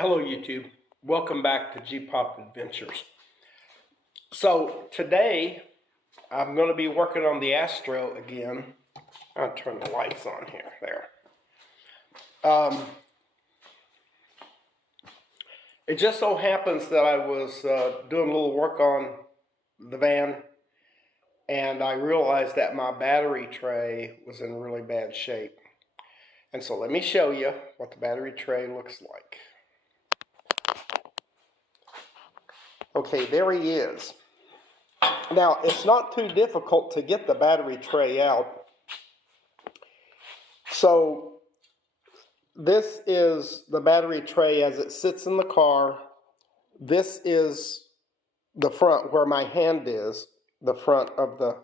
Hello YouTube, welcome back to G-Pop Adventures. So today I'm going to be working on the Astro again. I'll turn the lights on here, there. It just so happens that I was doing a little work on the van and I realized that my battery tray was in really bad shape. And so let me show you what the battery tray looks like. Okay, there he is. Now, it's not too difficult to get the battery tray out. So, this is the battery tray as it sits in the car. This is the front where my hand is. The front of the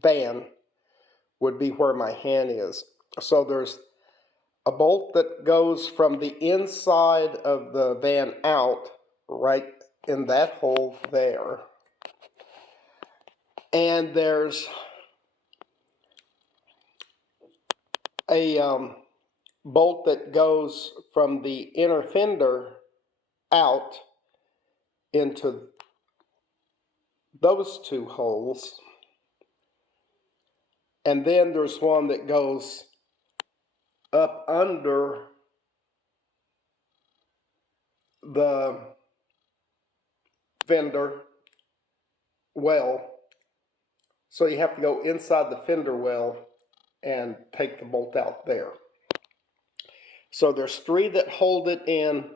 van would be where my hand is. So there's a bolt that goes from the inside of the van out, right in that hole there. And there's a bolt that goes from the inner fender out into those two holes. And then there's one that goes up under the fender well. So you have to go inside the fender well and take the bolt out there. So there's three that hold it in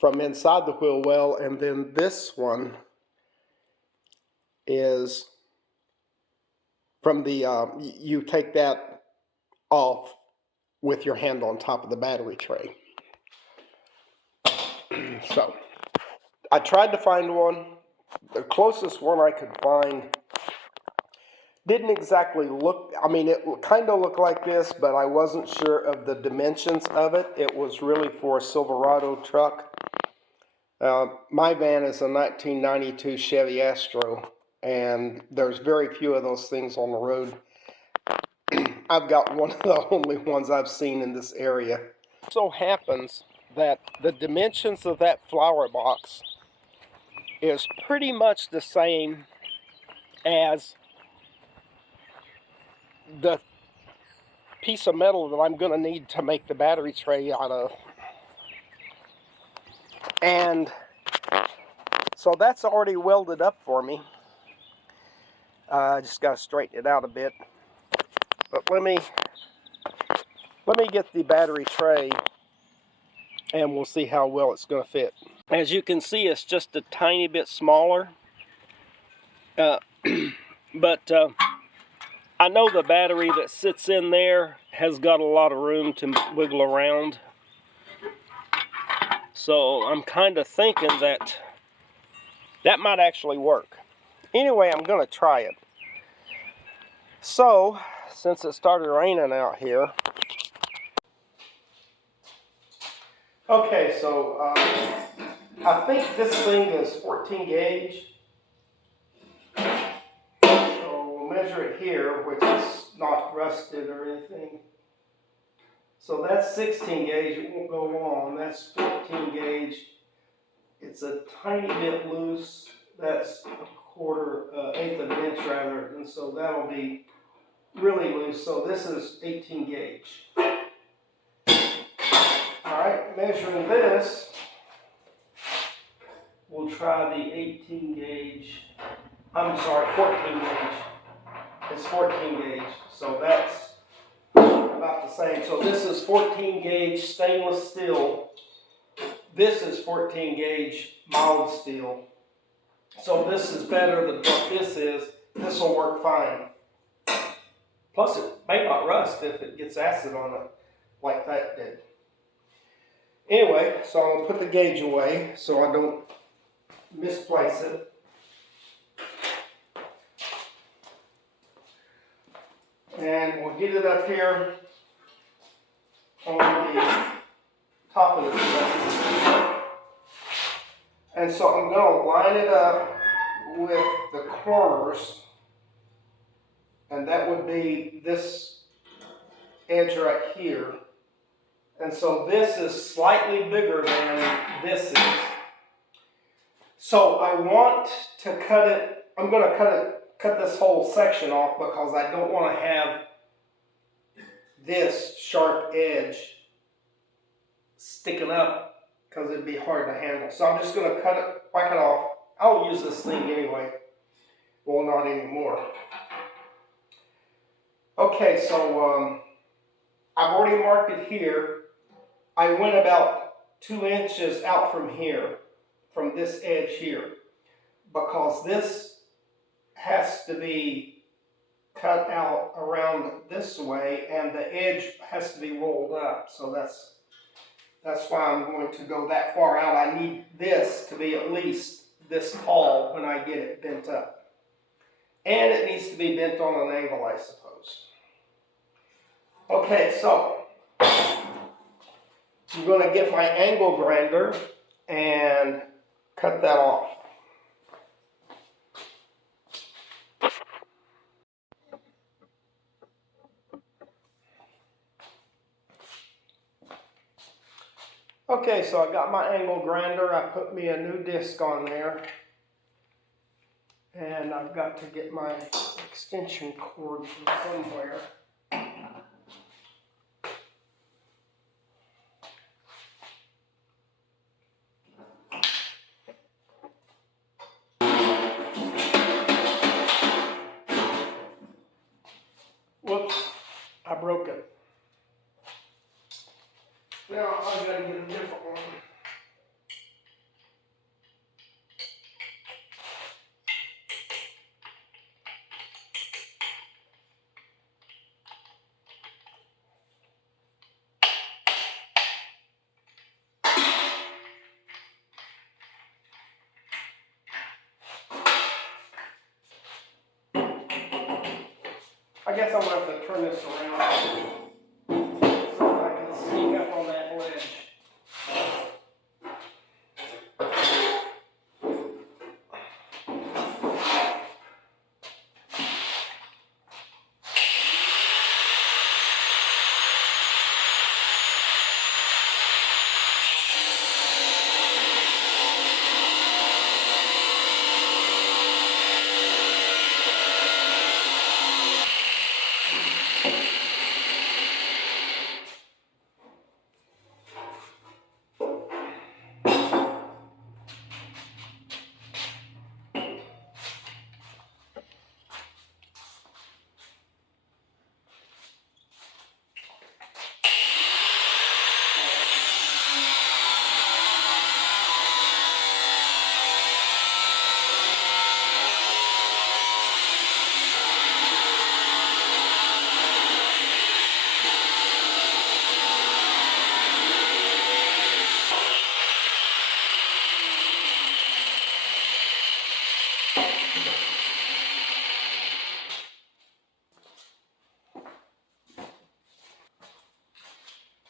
from inside the wheel well, and then this one is from the, you take that off with your hand on top of the battery tray. So, I tried to find one. The closest one I could find didn't exactly look, I mean, it kind of looked like this, but I wasn't sure of the dimensions of it. It was really for a Silverado truck. My van is a 1992 Chevy Astro, and there's very few of those things on the road. I've got one of the only ones I've seen in this area. It so happens that the dimensions of that flower box is pretty much the same as the piece of metal that I'm going to need to make the battery tray out of. And so that's already welded up for me. I just got to straighten it out a bit. But let me get the battery tray and we'll see how well it's going to fit. As you can see, it's just a tiny bit smaller. But I know the battery that sits in there has got a lot of room to wiggle around. So I'm kind of thinking that that might actually work. Anyway, I'm going to try it. So, since it started raining out here. Okay, so I think this thing is 14 gauge. So we'll measure it here, which is not rusted or anything. So that's 16 gauge, it won't go on. That's 14 gauge. It's a tiny bit loose. That's eighth of an inch rather, and so that'll be really loose. So this is 18 gauge. Alright, measuring this, we'll try the 18 gauge, I'm sorry, 14 gauge. It's 14 gauge, so that's about the same. So this is 14 gauge stainless steel. This is 14 gauge mild steel. So this is better than what this is. This will work fine. Plus it may not rust if it gets acid on it like that did. Anyway, so I'm going to put the gauge away so I don't misplace it. And we'll get it up here on the top of the truck. And so I'm going to line it up with the corners, and that would be this edge right here. And so this is slightly bigger than this is. So I want to cut it, I'm going to cut this whole section off because I don't want to have this sharp edge sticking up because it'd be hard to handle. So I'm just going to whack it off. I'll use this thing anyway. Well, not anymore. Okay, so I've already marked it here. I went about 2 inches out from here, from this edge here, because this has to be cut out around this way and the edge has to be rolled up. So that's why I'm going to go that far out. I need this to be at least this tall when I get it bent up. And it needs to be bent on an angle, I suppose. Okay, so I'm going to get my angle grinder and cut that off. Okay, so I got my angle grinder. I put me a new disc on there. And I've got to get my extension cord from somewhere. Whoops, I broke it. Now I've got to get a different one. I guess I'm going to have to turn this around so I can sneak up on that ledge.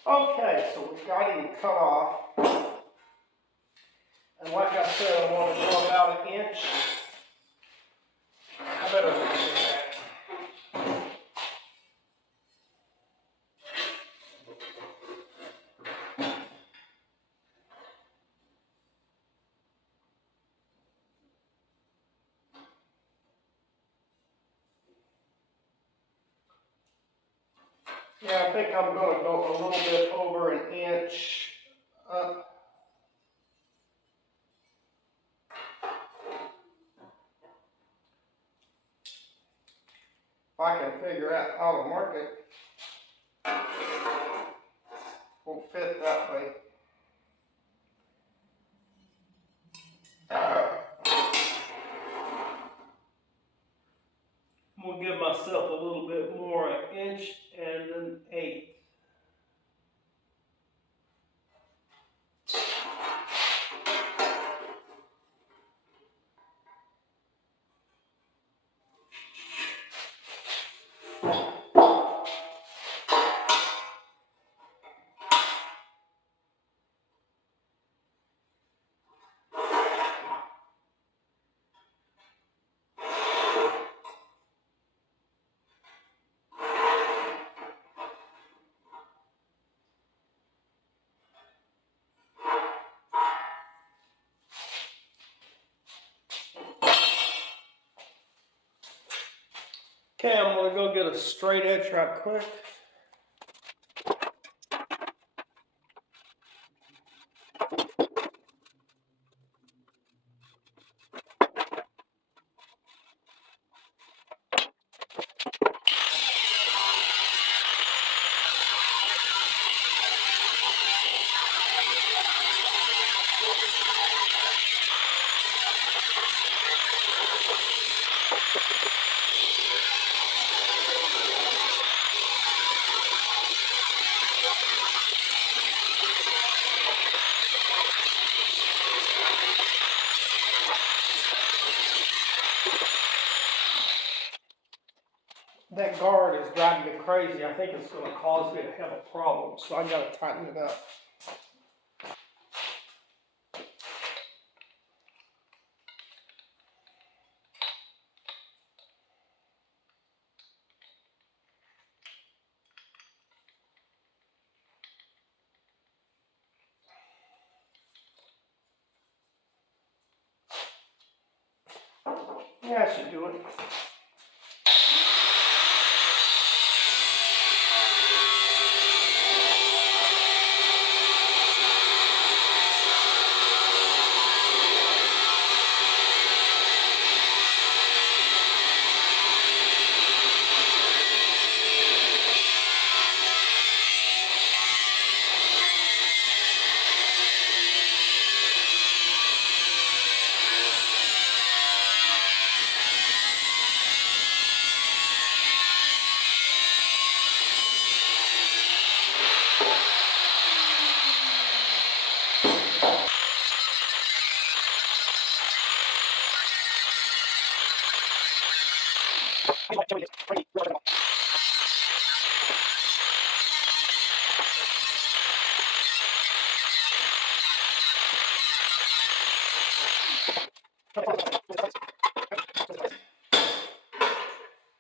Okay, so we've got him cut off. And like I said, I want to go about 1 inch. I better measure that. Yeah, I think I'm going to go a little bit over 1 inch up. If I can figure out how to mark it, won't fit that way. I'm going to give myself a little bit more, 1 inch and 1/8. Okay, I'm gonna go get a straight edge right quick. That guard is driving me crazy. I think it's going to cause me to have a problem, so I got to tighten it up. Yeah, I should do it.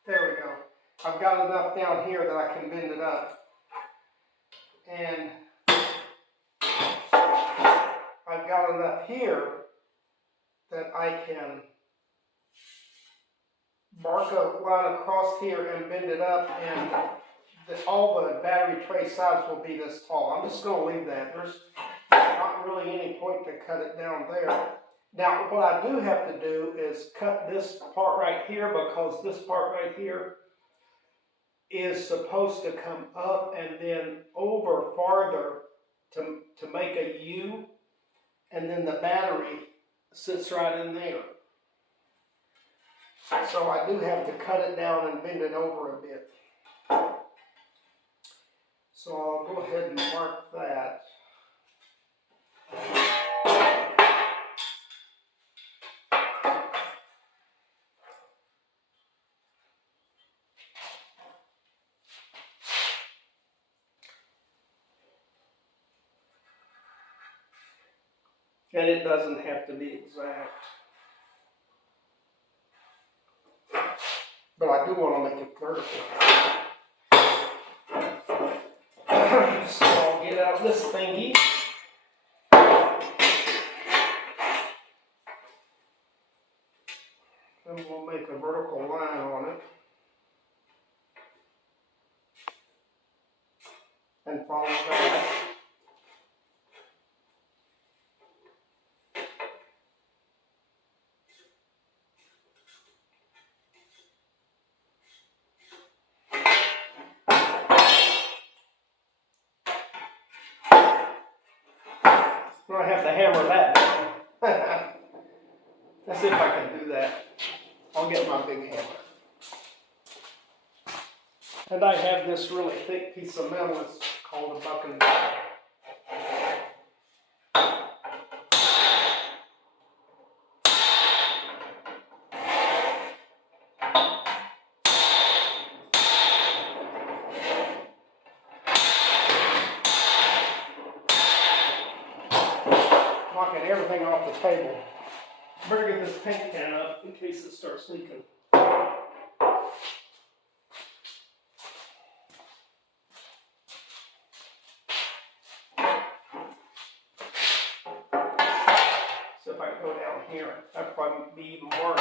There we go. I've got enough down here that I can bend it up. And I've got enough here that I can mark a line across here and bend it up, and all the battery tray sides will be this tall. I'm just going to leave that. There's not really any point to cut it down there. Now, what I do have to do is cut this part right here, because this part right here is supposed to come up and then over farther to make a U, and then the battery sits right in there. So I do have to cut it down and bend it over a bit. So I'll go ahead and mark that. And it doesn't have to be exact. But I do want to make it vertical. So I'll get out this thingy. And we'll make a vertical line on it. And follow that. I have to hammer that down. Let's see if I can do that. I'll get my big hammer. And I have this really thick piece of metal. It's called a bucking. Knocking everything off the table. Better get this paint can up in case it starts leaking. So if I go down here, that'd probably be even worse.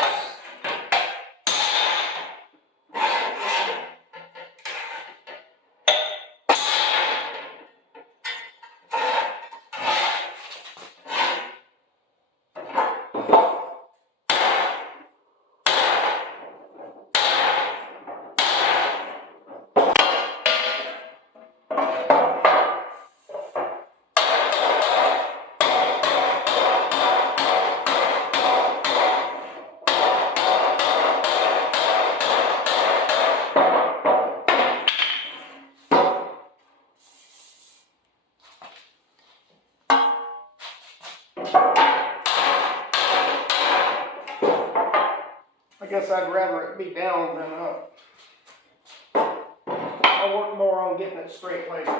guess I'd rather it be down than up. I'll work more on getting it straight later.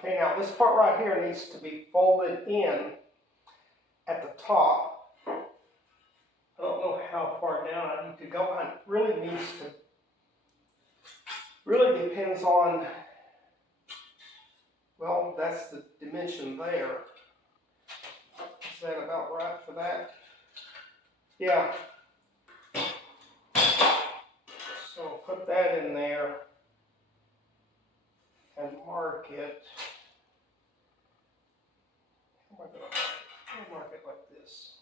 Okay, now this part right here needs to be folded in at the top. I don't know how far down I need to go. It really depends on, well, that's the dimension there. Is that about right for that? Yeah. So put that in there and mark it. How am I going to mark it like this?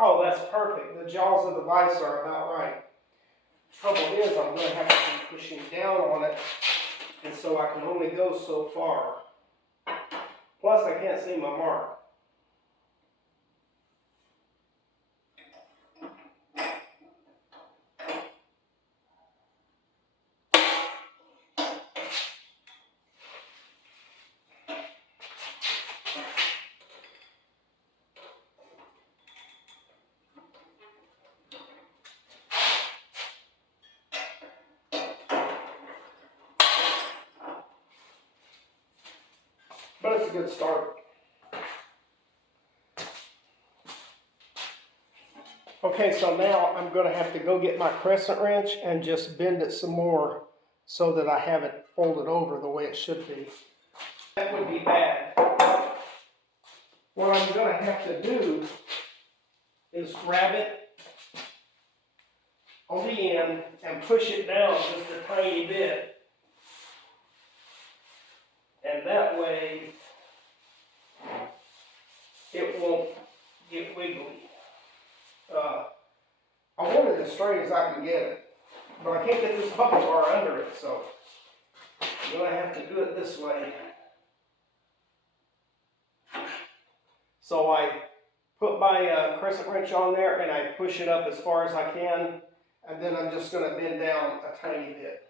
Oh, that's perfect. The jaws of the vise are about right. Trouble is, I'm going to have to be pushing down on it, and so I can only go so far. Plus, I can't see my mark. But it's a good start. Okay, so now I'm going to have to go get my crescent wrench and just bend it some more so that I have it folded over the way it should be. That would be bad. What I'm going to have to do is grab it on the end and push it down just a tiny bit. And that way it won't get wiggly. I want it as straight as I can get it, but I can't get this buckle bar under it, so I'm going to have to do it this way. So I put my crescent wrench on there and I push it up as far as I can, and then I'm just going to bend down a tiny bit.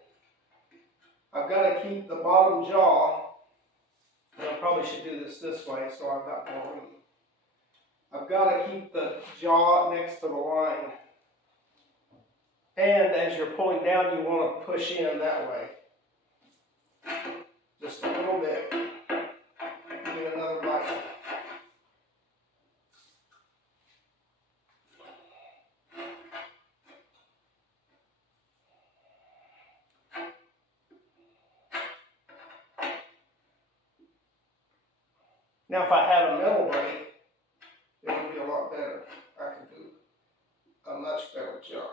I've got to keep the bottom jaw, and I probably should do this way so I've got more room. I've got to keep the jaw next to the line. And as you're pulling down, you want to push in that way. Just a little bit. Give it another bite. Now if I had a metal brake, it would be a lot better. I could do a much better job.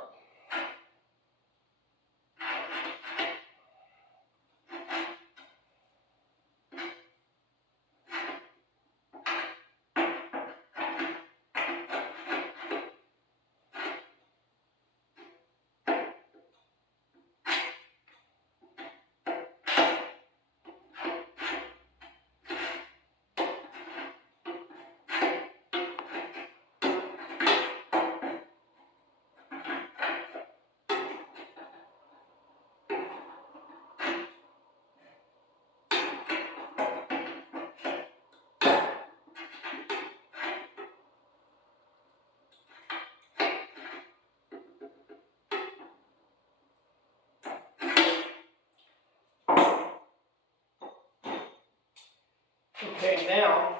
Okay, now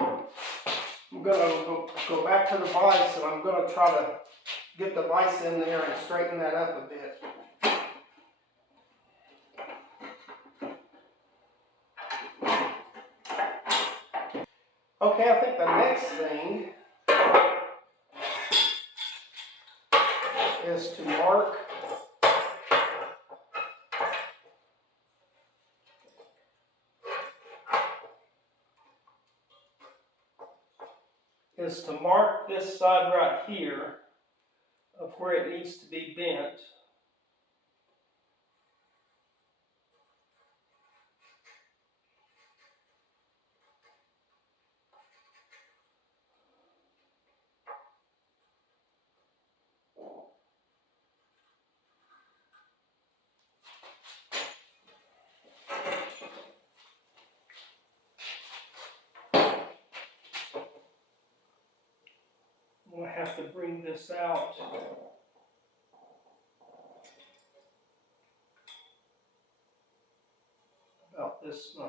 I'm going to go back to the vise, and I'm going to try to get the vise in there and straighten that up a bit. Okay, I think the next thing is to mark this side right here of where it needs to be bent. I'm going to have to bring this out about this much.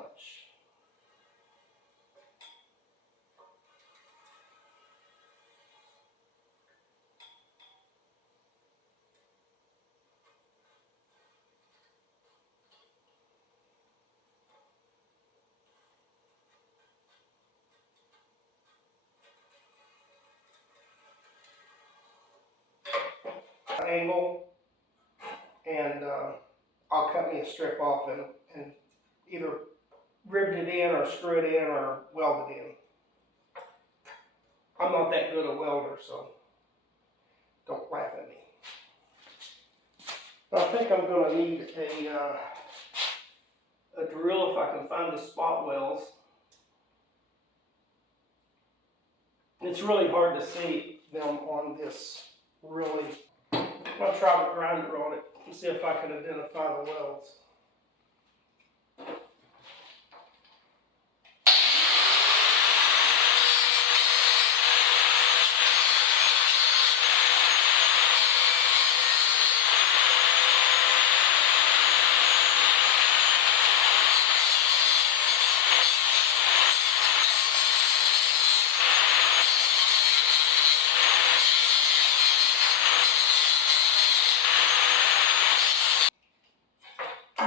Angle, and I'll cut me a strip off and either rivet it in or screw it in or weld it in. I'm not that good a welder, so don't laugh at me. I think I'm going to need a drill if I can find the spot welds. It's really hard to see them on this, really. I'm going to try the grinder on it and see if I can identify the welds.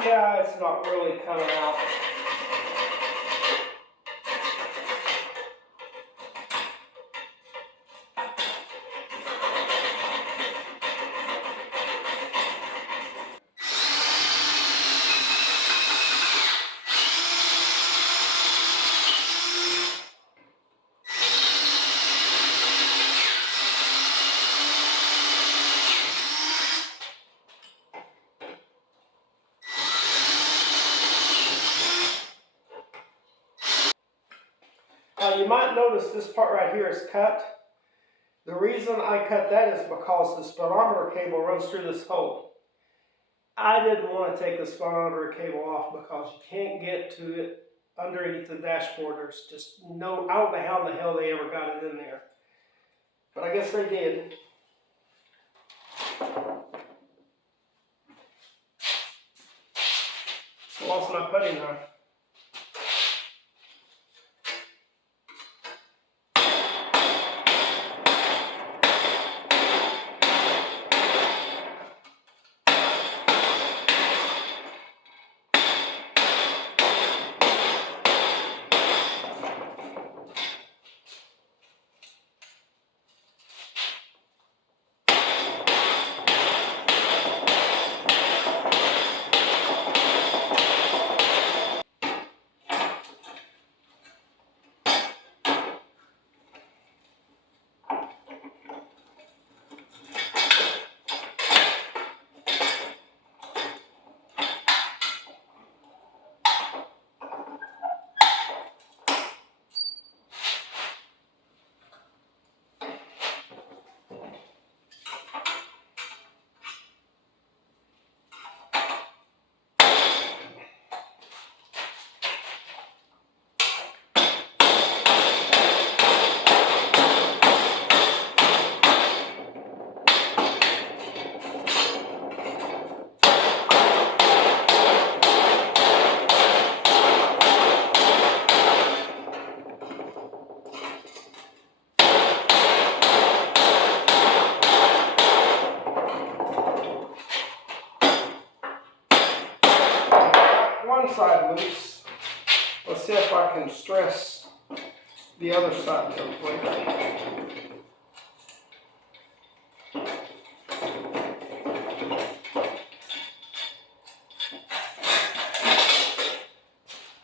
Yeah, it's not really coming out. You might notice this part right here is cut. The reason I cut that is because the speedometer cable runs through this hole. I didn't want to take the speedometer cable off because you can't get to it underneath the dashboard. There's just no, I don't know how in the hell they ever got it in there. But I guess they did. I lost my putty knife. one side loose. Let's see if I can stress the other side real quick.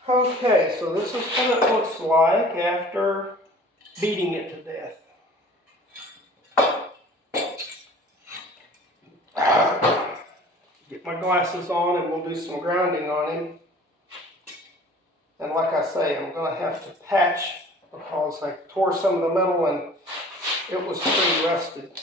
Okay, so this is what it looks like after beating it to death. Get my glasses on and we'll do some grinding on him. And like I say, I'm going to have to patch because I tore some of the metal and it was pretty rusted.